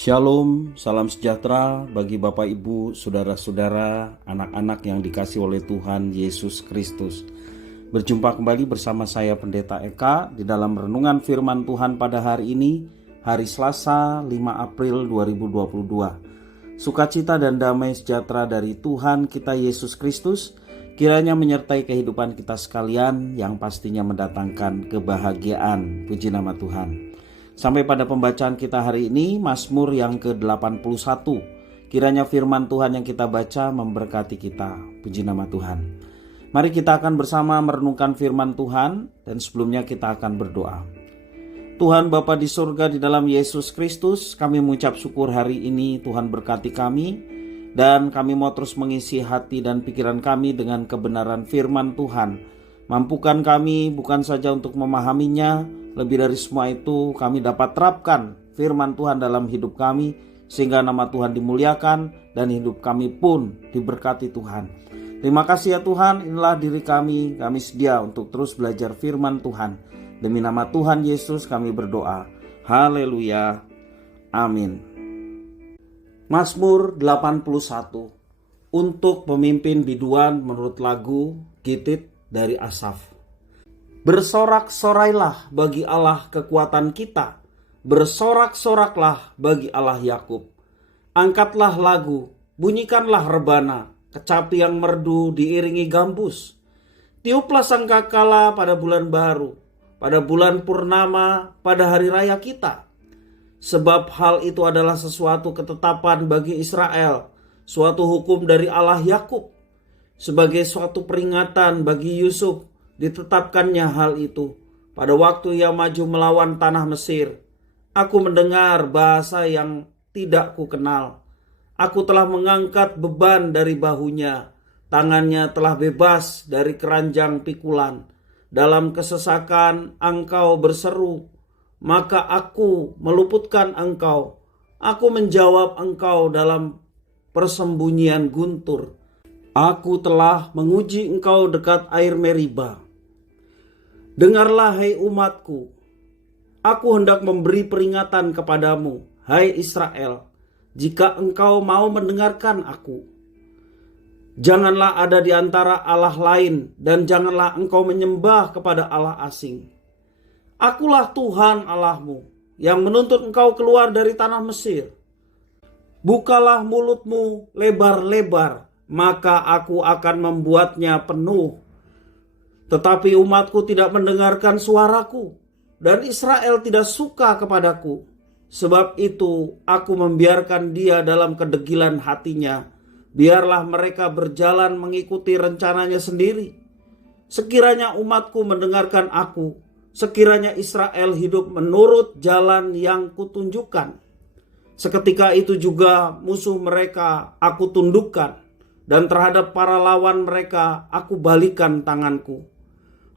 Shalom, salam sejahtera bagi Bapak Ibu, saudara-saudara, anak-anak yang dikasihi oleh Tuhan Yesus Kristus. Berjumpa kembali bersama saya Pendeta Eka di dalam renungan firman Tuhan pada hari ini, hari Selasa 5 April 2022. Sukacita dan damai sejahtera dari Tuhan kita Yesus Kristus kiranya menyertai kehidupan kita sekalian yang pastinya mendatangkan kebahagiaan. Puji nama Tuhan. Sampai pada pembacaan kita hari ini, Mazmur yang ke-81. Kiranya firman Tuhan yang kita baca memberkati kita. Puji nama Tuhan. Mari kita akan bersama merenungkan firman Tuhan, dan sebelumnya kita akan berdoa. Tuhan Bapa di surga, di dalam Yesus Kristus, kami mengucap syukur hari ini. Tuhan berkati kami, dan kami mau terus mengisi hati dan pikiran kami dengan kebenaran firman Tuhan. Mampukan kami bukan saja untuk memahaminya, lebih dari semua itu kami dapat terapkan firman Tuhan dalam hidup kami, sehingga nama Tuhan dimuliakan dan hidup kami pun diberkati Tuhan. Terima kasih ya Tuhan, inilah diri kami sedia untuk terus belajar firman Tuhan. Demi nama Tuhan Yesus kami berdoa. Haleluya. Amin. Mazmur 81 untuk pemimpin biduan menurut lagu Gitit dari Asaf. Bersorak-sorailah bagi Allah kekuatan kita, bersorak-soraklah bagi Allah Yakub. Angkatlah lagu, bunyikanlah rebana, kecapi yang merdu diiringi gambus. Tiuplah sangkakala pada bulan baru, pada bulan purnama, pada hari raya kita. Sebab hal itu adalah sesuatu ketetapan bagi Israel, suatu hukum dari Allah Yakub. Sebagai suatu peringatan bagi Yusuf, ditetapkannya hal itu. Pada waktu ia maju melawan tanah Mesir, aku mendengar bahasa yang tidak ku kenal. Aku telah mengangkat beban dari bahunya, tangannya telah bebas dari keranjang pikulan. Dalam kesesakan engkau berseru, maka aku meluputkan engkau. Aku menjawab engkau dalam persembunyian guntur. Aku telah menguji engkau dekat air Meriba. Dengarlah hai umatku, aku hendak memberi peringatan kepadamu, hai Israel, jika engkau mau mendengarkan aku. Janganlah ada di antara Allah lain, dan janganlah engkau menyembah kepada Allah asing. Akulah Tuhan Allahmu, yang menuntut engkau keluar dari tanah Mesir. Bukalah mulutmu lebar-lebar, maka aku akan membuatnya penuh. Tetapi umatku tidak mendengarkan suaraku, dan Israel tidak suka kepadaku. Sebab itu aku membiarkan dia dalam kedegilan hatinya. Biarlah mereka berjalan mengikuti rencananya sendiri. Sekiranya umatku mendengarkan aku, sekiranya Israel hidup menurut jalan yang kutunjukkan. Seketika itu juga musuh mereka aku tundukkan, dan terhadap para lawan mereka aku balikan tanganku.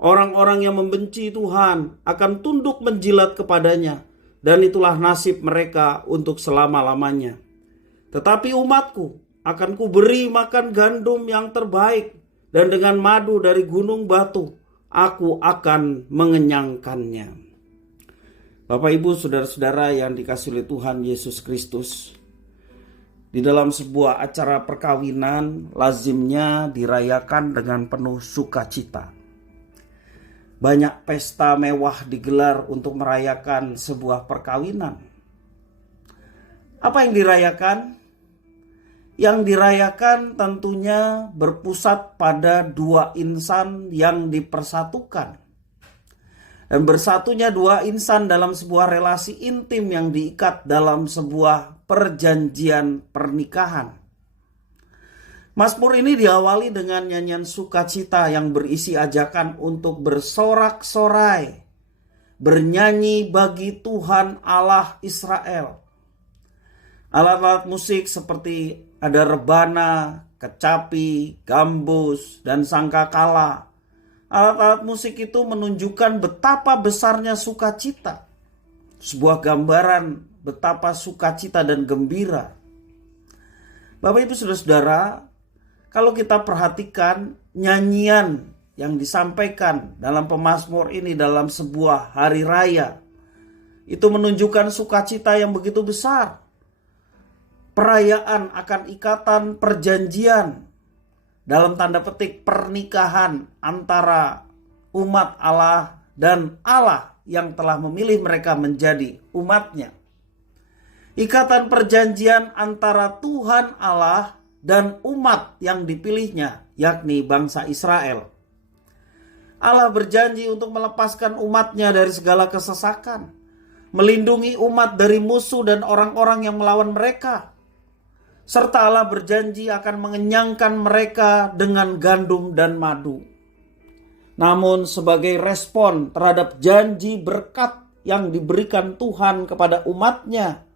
Orang-orang yang membenci Tuhan akan tunduk menjilat kepadanya, dan itulah nasib mereka untuk selama-lamanya. Tetapi umatku akan kuberi makan gandum yang terbaik, dan dengan madu dari gunung batu aku akan mengenyangkannya. Bapak Ibu saudara-saudara yang dikasihi oleh Tuhan Yesus Kristus, di dalam sebuah acara perkawinan lazimnya dirayakan dengan penuh sukacita. Banyak pesta mewah digelar untuk merayakan sebuah perkawinan. Apa yang dirayakan? Yang dirayakan tentunya berpusat pada dua insan yang dipersatukan. Dan bersatunya dua insan dalam sebuah relasi intim yang diikat dalam sebuah perjanjian pernikahan. Mazmur ini diawali dengan nyanyian sukacita yang berisi ajakan untuk bersorak-sorai, bernyanyi bagi Tuhan Allah Israel. Alat-alat musik seperti ada rebana, kecapi, gambus, dan sangkakala. Alat-alat musik itu menunjukkan betapa besarnya sukacita. Sebuah gambaran betapa sukacita dan gembira. Bapak Ibu saudara-saudara, kalau kita perhatikan nyanyian yang disampaikan dalam pemazmur ini dalam sebuah hari raya, itu menunjukkan sukacita yang begitu besar. perayaan akan ikatan perjanjian, dalam tanda petik pernikahan antara umat Allah dan Allah yang telah memilih mereka menjadi umatnya. Ikatan perjanjian antara Tuhan Allah dan umat yang dipilihnya, yakni bangsa Israel. Allah berjanji untuk melepaskan umatnya dari segala kesesakan, melindungi umat dari musuh dan orang-orang yang melawan mereka, serta Allah berjanji akan mengenyangkan mereka dengan gandum dan madu. Namun sebagai respon terhadap janji berkat yang diberikan Tuhan kepada umatnya,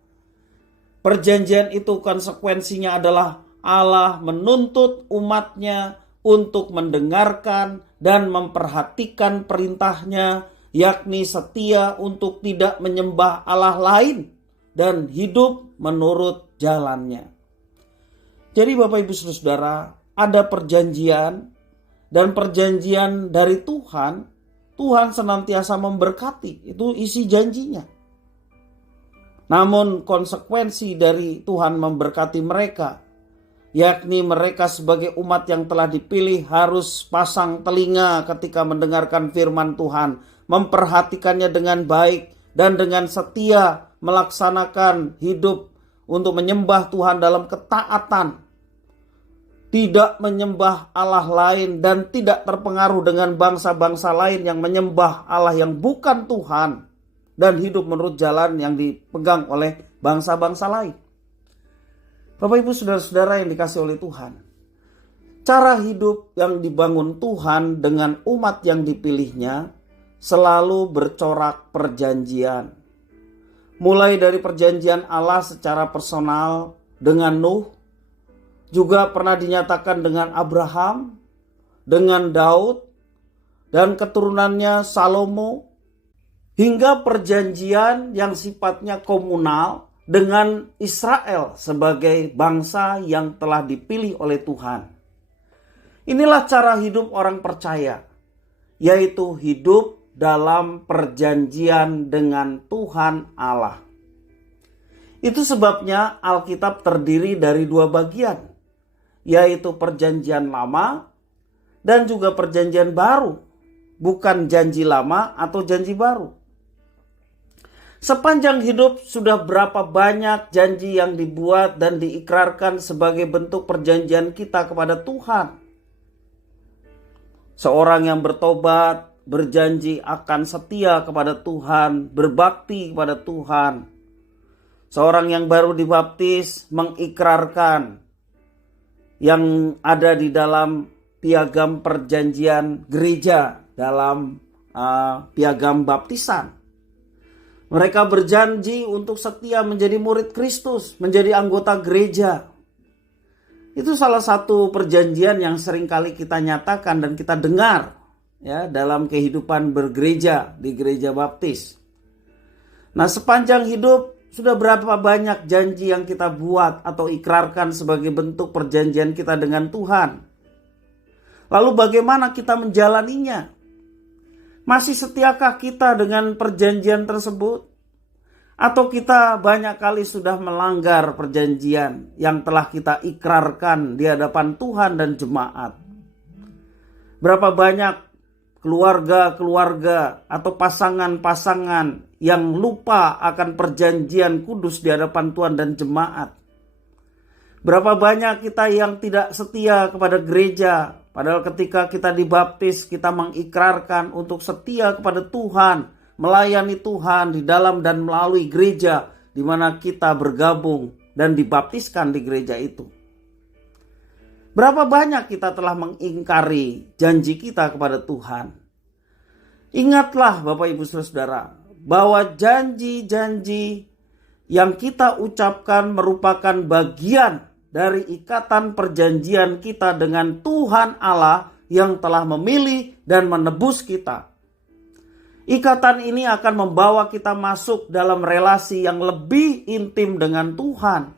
perjanjian itu konsekuensinya adalah Allah menuntut umatnya untuk mendengarkan dan memperhatikan perintahnya, yakni setia untuk tidak menyembah Allah lain dan hidup menurut jalannya. Jadi Bapak Ibu Saudara, ada perjanjian, dan perjanjian dari Tuhan, Tuhan senantiasa memberkati, itu isi janjinya. Namun konsekuensi dari Tuhan memberkati mereka, yakni mereka sebagai umat yang telah dipilih harus pasang telinga ketika mendengarkan firman Tuhan, memperhatikannya dengan baik dan dengan setia melaksanakan hidup untuk menyembah Tuhan dalam ketaatan, tidak menyembah Allah lain dan tidak terpengaruh dengan bangsa-bangsa lain yang menyembah Allah yang bukan Tuhan dan hidup menurut jalan yang dipegang oleh bangsa-bangsa lain. Bapak Ibu Saudara-saudara yang dikasih oleh Tuhan, cara hidup yang dibangun Tuhan dengan umat yang dipilihnya selalu bercorak perjanjian. Mulai dari perjanjian Allah secara personal dengan Nuh, juga pernah dinyatakan dengan Abraham, dengan Daud, dan keturunannya Salomo, hingga perjanjian yang sifatnya komunal dengan Israel sebagai bangsa yang telah dipilih oleh Tuhan. Inilah cara hidup orang percaya, yaitu hidup dalam perjanjian dengan Tuhan Allah. Itu sebabnya Alkitab terdiri dari dua bagian, yaitu perjanjian lama dan juga perjanjian baru, bukan janji lama atau janji baru. Sepanjang hidup sudah berapa banyak janji yang dibuat dan diikrarkan sebagai bentuk perjanjian kita kepada Tuhan. Seorang yang bertobat berjanji akan setia kepada Tuhan, berbakti kepada Tuhan. Seorang yang baru dibaptis mengikrarkan yang ada di dalam piagam perjanjian gereja, dalam piagam baptisan. Mereka berjanji untuk setia menjadi murid Kristus, menjadi anggota gereja. Itu salah satu perjanjian yang sering kali kita nyatakan dan kita dengar ya dalam kehidupan bergereja di gereja baptis. Nah, sepanjang hidup sudah berapa banyak janji yang kita buat atau ikrarkan sebagai bentuk perjanjian kita dengan Tuhan. Lalu bagaimana kita menjalaninya? Masih setiakah kita dengan perjanjian tersebut? Atau kita banyak kali sudah melanggar perjanjian yang telah kita ikrarkan di hadapan Tuhan dan jemaat? Berapa banyak keluarga-keluarga atau pasangan-pasangan yang lupa akan perjanjian kudus di hadapan Tuhan dan jemaat? Berapa banyak kita yang tidak setia kepada gereja, padahal ketika kita dibaptis kita mengikrarkan untuk setia kepada Tuhan, melayani Tuhan di dalam dan melalui gereja di mana kita bergabung dan dibaptiskan di gereja itu. Berapa banyak kita telah mengingkari janji kita kepada Tuhan? Ingatlah Bapak Ibu Saudara, bahwa janji-janji yang kita ucapkan merupakan bagian dari ikatan perjanjian kita dengan Tuhan Allah yang telah memilih dan menebus kita. Ikatan ini akan membawa kita masuk dalam relasi yang lebih intim dengan Tuhan.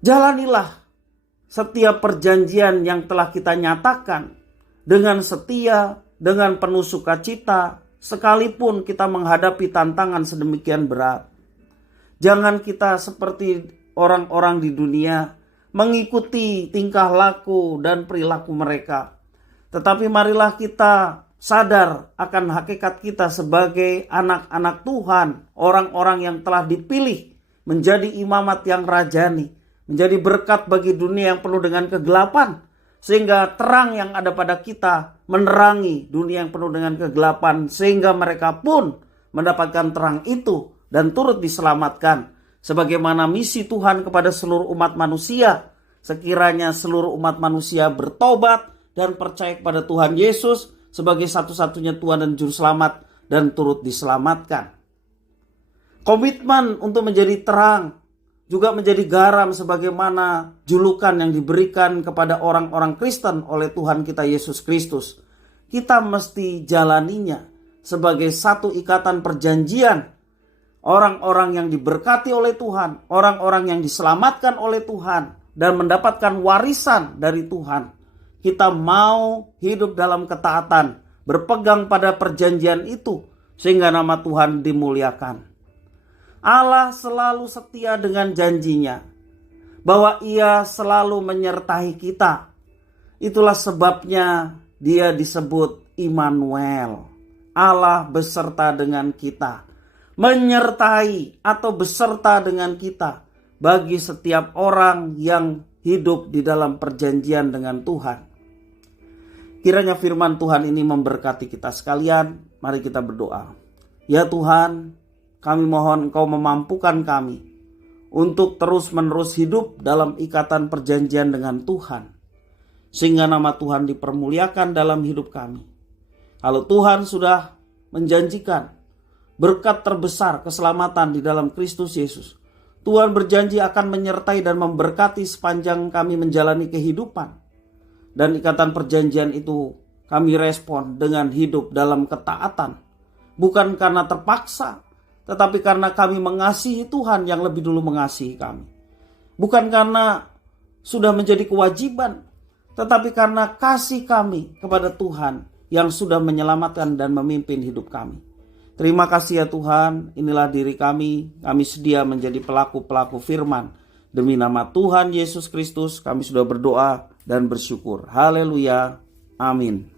Jalanilah setiap perjanjian yang telah kita nyatakan dengan setia, dengan penuh sukacita, sekalipun kita menghadapi tantangan sedemikian berat. Jangan kita seperti orang-orang di dunia, mengikuti tingkah laku dan perilaku mereka. Tetapi marilah kita sadar akan hakikat kita sebagai anak-anak Tuhan, orang-orang yang telah dipilih menjadi imamat yang rajani, menjadi berkat bagi dunia yang penuh dengan kegelapan, sehingga terang yang ada pada kita menerangi dunia yang penuh dengan kegelapan, sehingga mereka pun mendapatkan terang itu dan turut diselamatkan. Sebagaimana misi Tuhan kepada seluruh umat manusia, sekiranya seluruh umat manusia bertobat dan percaya kepada Tuhan Yesus sebagai satu-satunya Tuhan dan Juru Selamat dan turut diselamatkan. Komitmen untuk menjadi terang, juga menjadi garam sebagaimana julukan yang diberikan kepada orang-orang Kristen oleh Tuhan kita Yesus Kristus. Kita mesti jalaninya sebagai satu ikatan perjanjian. Orang-orang yang diberkati oleh Tuhan, orang-orang yang diselamatkan oleh Tuhan dan mendapatkan warisan dari Tuhan. Kita mau hidup dalam ketaatan, berpegang pada perjanjian itu sehingga nama Tuhan dimuliakan. Allah selalu setia dengan janjinya bahwa Ia selalu menyertai kita. Itulah sebabnya Dia disebut Immanuel, Allah beserta dengan kita, menyertai atau beserta dengan kita bagi setiap orang yang hidup di dalam perjanjian dengan Tuhan. Kiranya firman Tuhan ini memberkati kita sekalian. Mari kita berdoa. Ya Tuhan, kami mohon Engkau memampukan kami untuk terus-menerus hidup dalam ikatan perjanjian dengan Tuhan, sehingga nama Tuhan dipermuliakan dalam hidup kami. Kalau Tuhan sudah menjanjikan berkat terbesar keselamatan di dalam Kristus Yesus, Tuhan berjanji akan menyertai dan memberkati sepanjang kami menjalani kehidupan. Dan ikatan perjanjian itu kami respon dengan hidup dalam ketaatan. Bukan karena terpaksa, tetapi karena kami mengasihi Tuhan yang lebih dulu mengasihi kami. Bukan karena sudah menjadi kewajiban, tetapi karena kasih kami kepada Tuhan yang sudah menyelamatkan dan memimpin hidup kami. Terima kasih ya Tuhan, inilah diri kami sedia menjadi pelaku-pelaku firman. Demi nama Tuhan Yesus Kristus kami sudah berdoa dan bersyukur. Haleluya. Amin.